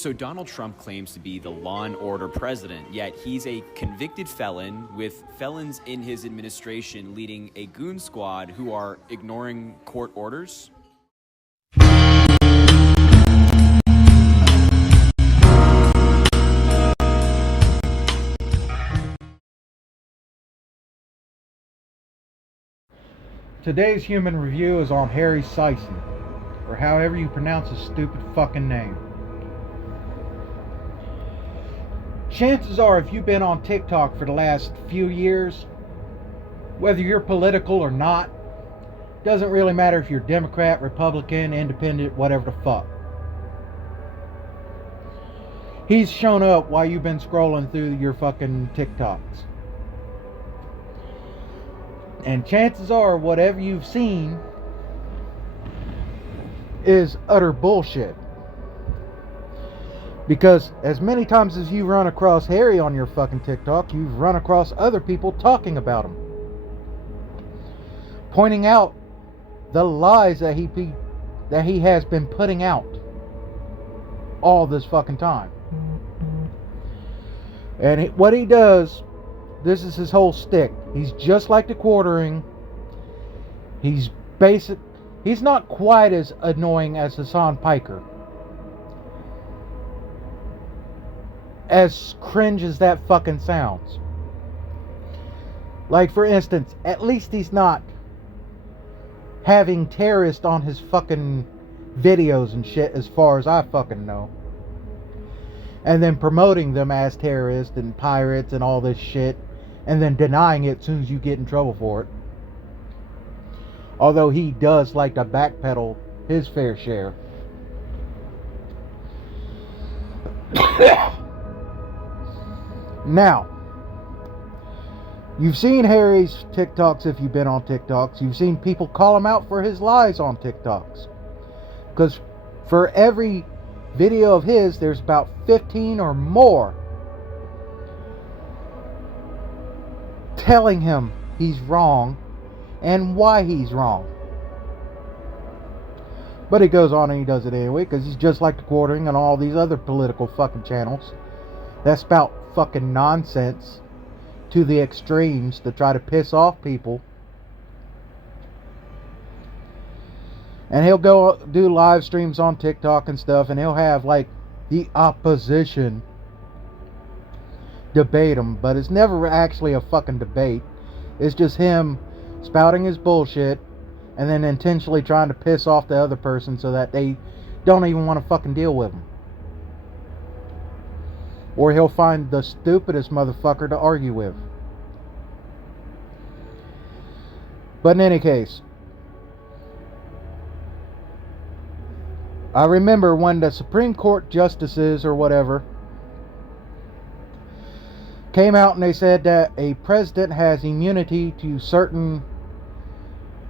So Donald Trump claims to be the law and order president, yet he's a convicted felon with felons in his administration leading a goon squad who are ignoring court orders. Today's human review is on Harry Sisson, or however you pronounce his stupid fucking name. Chances are, if you've been on TikTok for the last few years, whether you're political or not, doesn't really matter if you're Democrat, Republican, Independent, whatever the fuck. He's shown up while you've been scrolling through your fucking TikToks. And chances are, whatever you've seen is utter bullshit. Because as many times as you run across Harry on your fucking TikTok, you've run across other people talking about him, pointing out the lies that he has been putting out all this fucking time. And what he does, this is his whole stick. He's just like the quartering. He's not quite as annoying as Hassan Piker. As cringe as that fucking sounds. Like, for instance, at least he's not having terrorists on his fucking videos and shit, as far as I fucking know. And then promoting them as terrorists and pirates and all this shit. And then denying it as soon as you get in trouble for it. Although he does like to backpedal his fair share. Now, you've seen Harry's TikToks if you've been on TikToks. You've seen people call him out for his lies on TikToks. Because for every video of his, there's about 15 or more telling him he's wrong and why he's wrong. But he goes on and he does it anyway, because he's just like the quartering and all these other political fucking channels that spout fucking nonsense to the extremes to try to piss off people. And he'll go do live streams on TikTok and stuff, and he'll have like the opposition debate him, but it's never actually a fucking debate. It's just him spouting his bullshit and then intentionally trying to piss off the other person so that they don't even want to fucking deal with him. Or he'll find the stupidest motherfucker to argue with. But in any case, I remember when the Supreme Court justices or whatever came out and they said that a president has immunity to certain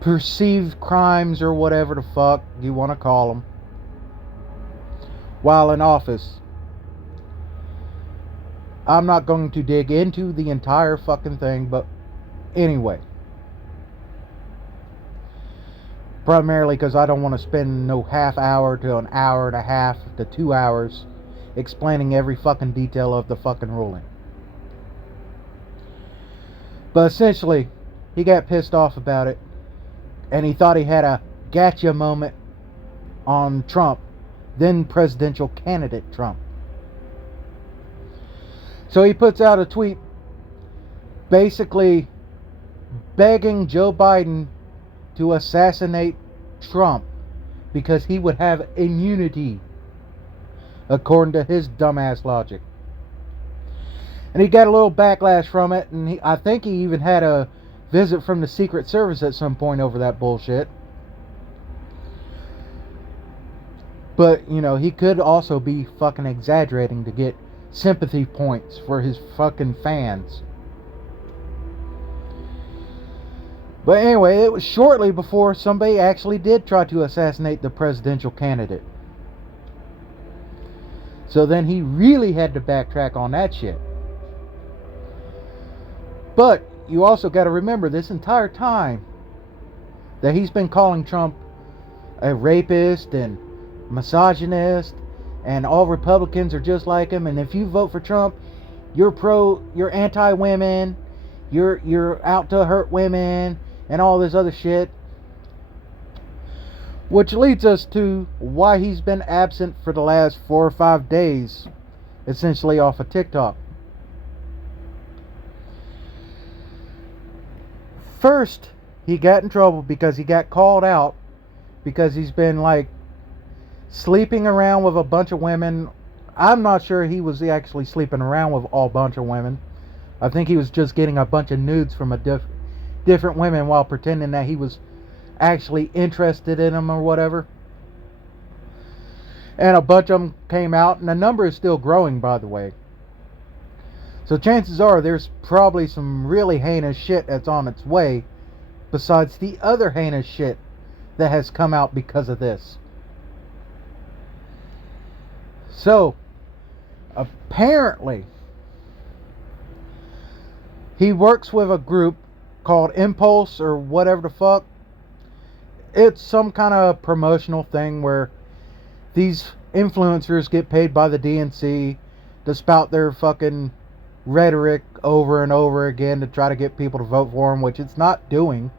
perceived crimes or whatever the fuck you want to call them while in office. I'm not going to dig into the entire fucking thing, but anyway. Primarily because I don't want to spend no half hour to an hour and a half to 2 hours explaining every fucking detail of the fucking ruling. But essentially, he got pissed off about it, and he thought he had a gotcha moment on Trump, then presidential candidate Trump. So he puts out a tweet basically begging Joe Biden to assassinate Trump because he would have immunity, according to his dumbass logic. And he got a little backlash from it, and I think he even had a visit from the Secret Service at some point over that bullshit. But, you know, he could also be fucking exaggerating to get sympathy points for his fucking fans. But anyway, it was shortly before somebody actually did try to assassinate the presidential candidate. So then he really had to backtrack on that shit. But you also got to remember, this entire time that he's been calling Trump a rapist and misogynist and all Republicans are just like him, and if you vote for Trump, you're anti-women, you're out to hurt women, and all this other shit. Which leads us to why he's been absent for the last 4 or 5 days, essentially off of TikTok. First, he got in trouble because he got called out because he's been like sleeping around with a bunch of women. I'm not sure he was actually sleeping around with a bunch of women. I think he was just getting a bunch of nudes from different women while pretending that he was actually interested in them or whatever. And a bunch of them came out, and the number is still growing, by the way. So chances are there's probably some really heinous shit that's on its way, besides the other heinous shit that has come out because of this. So, apparently, he works with a group called Impulse or whatever the fuck. It's some kind of promotional thing where these influencers get paid by the DNC to spout their fucking rhetoric over and over again to try to get people to vote for him, which it's not doing.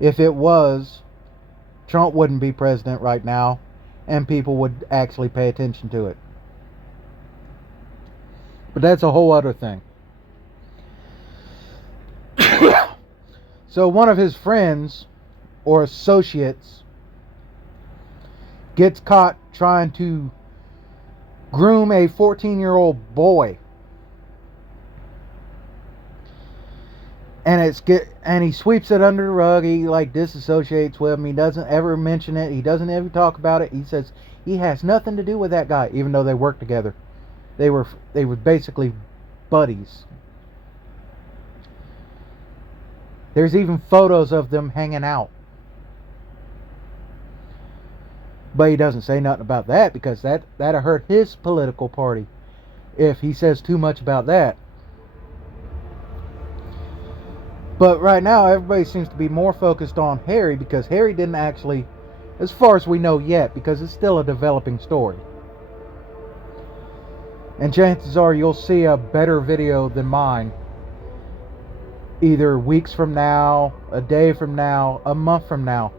If it was, Trump wouldn't be president right now, and people would actually pay attention to it. But that's a whole other thing. So one of his friends or associates gets caught trying to groom a 14-year-old boy. And he sweeps it under the rug. He like disassociates with him. He doesn't ever mention it. He doesn't ever talk about it. He says he has nothing to do with that guy, even though they work together. They were basically buddies. There's even photos of them hanging out. But he doesn't say nothing about that because that'll hurt his political party if he says too much about that. But right now, everybody seems to be more focused on Harry because Harry didn't actually, as far as we know yet, because it's still a developing story. And chances are you'll see a better video than mine either weeks from now, a day from now, a month from now,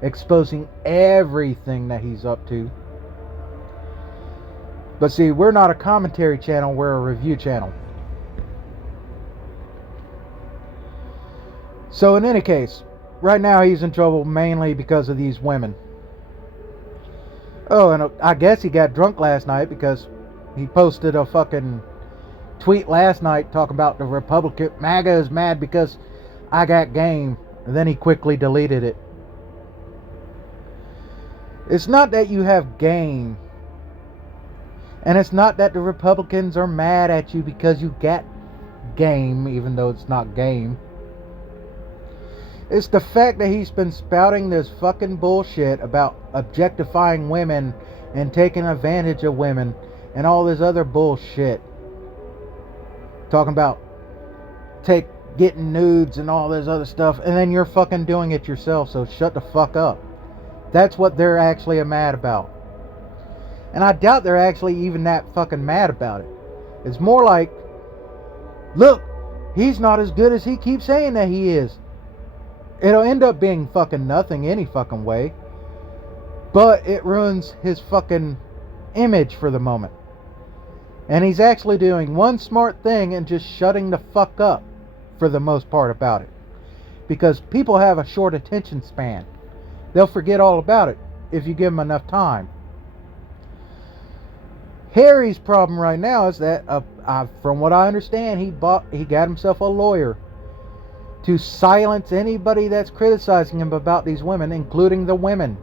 exposing everything that he's up to. But see, we're not a commentary channel, we're a review channel. So in any case, right now he's in trouble mainly because of these women. Oh, and I guess he got drunk last night because he posted a fucking tweet last night talking about the Republican Maga is mad because I got game, and then he quickly deleted it. It's not that you have game, and it's not that the Republicans are mad at you because you got game, even though it's not game. It's the fact that he's been spouting this fucking bullshit about objectifying women and taking advantage of women and all this other bullshit. Talking about getting nudes and all this other stuff, and then you're fucking doing it yourself, so shut the fuck up. That's what they're actually mad about. And I doubt they're actually even that fucking mad about it. It's more like, look, he's not as good as he keeps saying that he is. It'll end up being fucking nothing any fucking way. But it ruins his fucking image for the moment. And he's actually doing one smart thing and just shutting the fuck up for the most part about it. Because people have a short attention span. They'll forget all about it if you give them enough time. Harry's problem right now is that, from what I understand, he got himself a lawyer to silence anybody that's criticizing him about these women, including the women.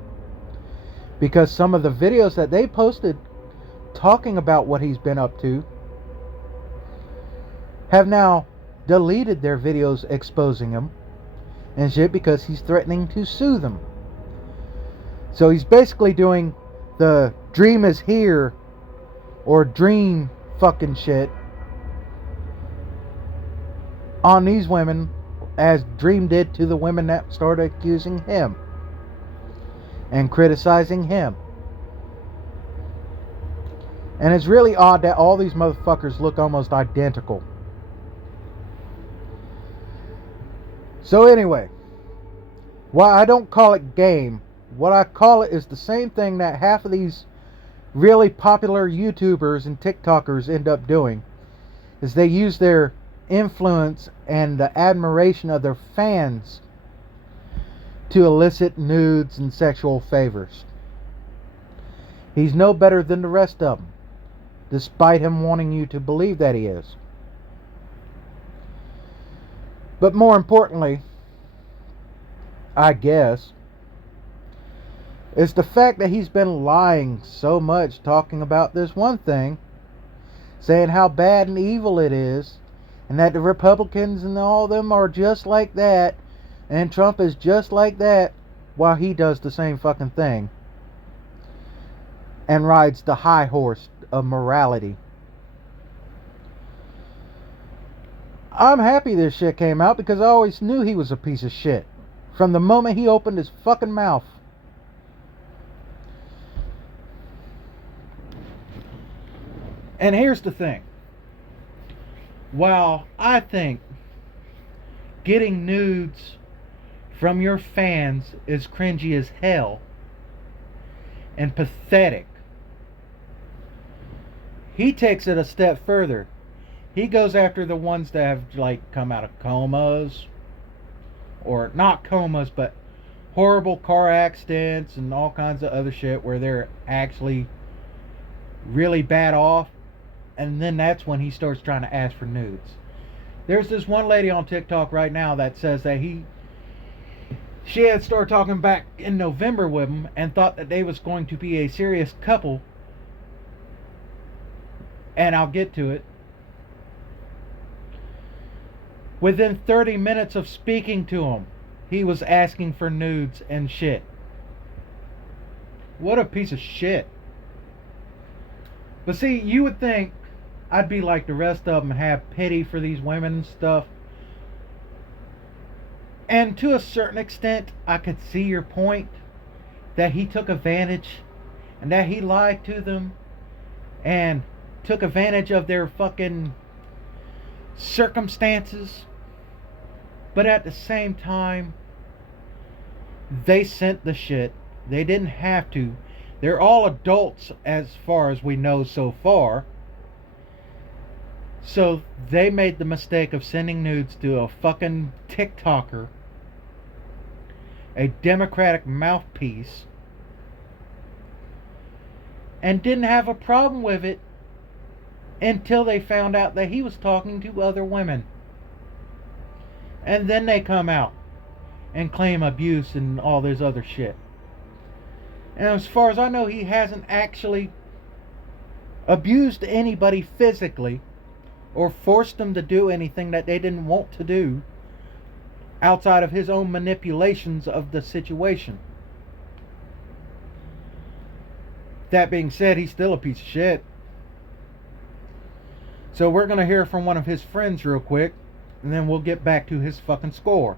Because some of the videos that they posted talking about what he's been up to have now deleted their videos exposing him and shit because he's threatening to sue them. So he's basically doing the dream is here or dream fucking shit on these women as Dream did to the women that started accusing him and criticizing him. And it's really odd that all these motherfuckers look almost identical. So anyway, while I don't call it game, what I call it is the same thing that half of these really popular YouTubers and TikTokers end up doing, is they use their influence and the admiration of their fans to elicit nudes and sexual favors. He's no better than the rest of them, despite him wanting you to believe that he is. But more importantly, I guess, is the fact that he's been lying so much, talking about this one thing, saying how bad and evil it is, and that the Republicans and all of them are just like that, and Trump is just like that, while he does the same fucking thing and rides the high horse of morality. I'm happy this shit came out because I always knew he was a piece of shit from the moment he opened his fucking mouth. And here's the thing. While I think getting nudes from your fans is cringy as hell and pathetic, he takes it a step further. He goes after the ones that have like come out of comas, or not comas, but horrible car accidents and all kinds of other shit where they're actually really bad off. And then that's when he starts trying to ask for nudes. There's this one lady on TikTok right now that says that she had started talking back in November with him and thought that they was going to be a serious couple. And I'll get to it. Within 30 minutes of speaking to him, he was asking for nudes and shit. What a piece of shit. But see, you would think I'd be like the rest of them, have pity for these women and stuff. And to a certain extent, I could see your point, that he took advantage and that he lied to them and took advantage of their fucking circumstances. But at the same time, they sent the shit. They didn't have to. They're all adults as far as we know so far. So they made the mistake of sending nudes to a fucking TikToker, a Democratic mouthpiece, and didn't have a problem with it until they found out that he was talking to other women. And then they come out and claim abuse and all this other shit. And as far as I know, he hasn't actually abused anybody physically or forced them to do anything that they didn't want to do outside of his own manipulations of the situation. That being said, he's still a piece of shit. So we're going to hear from one of his friends real quick, and then we'll get back to his fucking score.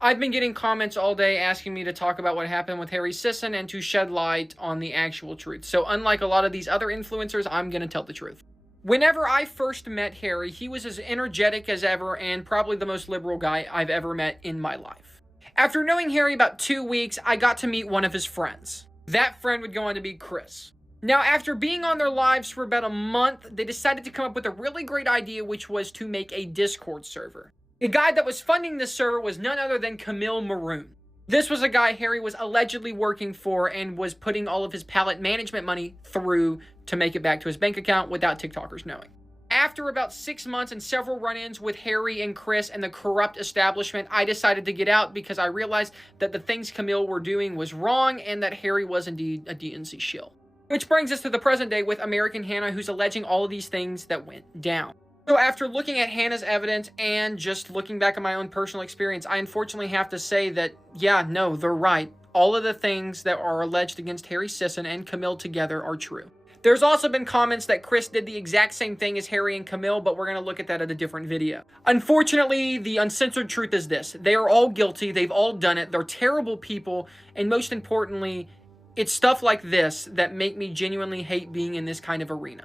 I've been getting comments all day asking me to talk about what happened with Harry Sisson and to shed light on the actual truth. So unlike a lot of these other influencers, I'm going to tell the truth. Whenever I first met Harry, he was as energetic as ever and probably the most liberal guy I've ever met in my life. After knowing Harry about 2 weeks, I got to meet one of his friends. That friend would go on to be Chris. Now, after being on their lives for about a month, they decided to come up with a really great idea, which was to make a Discord server. The guy that was funding this server was none other than Camille Maroon. This was a guy Harry was allegedly working for and was putting all of his pallet management money through to make it back to his bank account without TikTokers knowing. After about 6 months and several run-ins with Harry and Chris and the corrupt establishment, I decided to get out because I realized that the things Camille were doing was wrong and that Harry was indeed a DNC shill. Which brings us to the present day with American Hannah, who's alleging all of these things that went down. So after looking at Hannah's evidence and just looking back at my own personal experience, I unfortunately have to say that, yeah, no, they're right. All of the things that are alleged against Harry Sisson and Camille together are true. There's also been comments that Chris did the exact same thing as Harry and Camille, but we're going to look at that at a different video. Unfortunately, the uncensored truth is this. They are all guilty. They've all done it. They're terrible people. And most importantly, It's stuff like this that make me genuinely hate being in this kind of arena.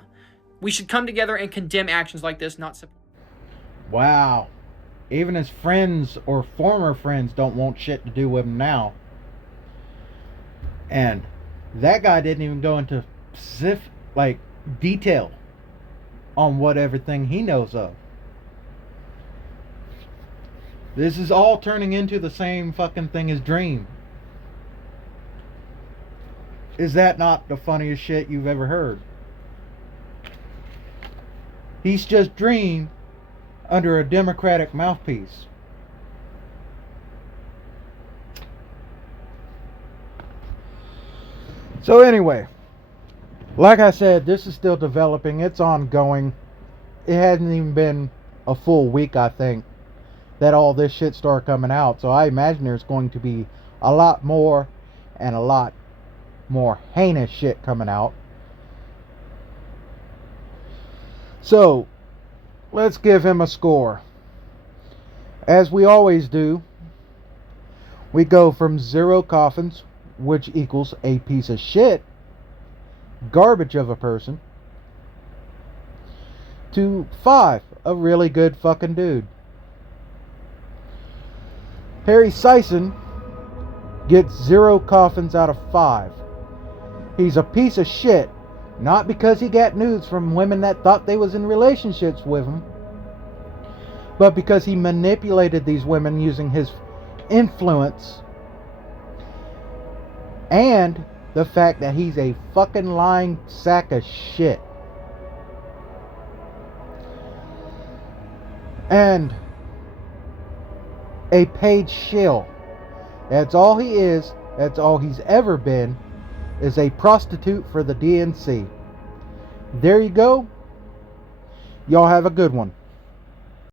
We should come together and condemn actions like this, not support. Wow. Even his friends or former friends don't want shit to do with him now. And that guy didn't even go into specific, detail on what everything he knows of. This is all turning into the same fucking thing as Dream. Is that not the funniest shit you've ever heard? He's just Dream under a Democratic mouthpiece. So anyway, like I said, this is still developing. It's ongoing. It hasn't even been a full week, I think, that all this shit started coming out. So I imagine there's going to be a lot more and a lot more heinous shit coming out. So let's give him a score. As we always do, we go from 0 coffins, which equals a piece of shit, garbage of a person, to 5, a really good fucking dude. Harry Sisson gets 0 coffins out of 5. He's a piece of shit, not because he got nudes from women that thought they was in relationships with him, but because he manipulated these women using his influence and the fact that he's a fucking lying sack of shit. And a paid shill. That's all he is. That's all he's ever been, is a prostitute for the DNC. There you go. Y'all have a good one.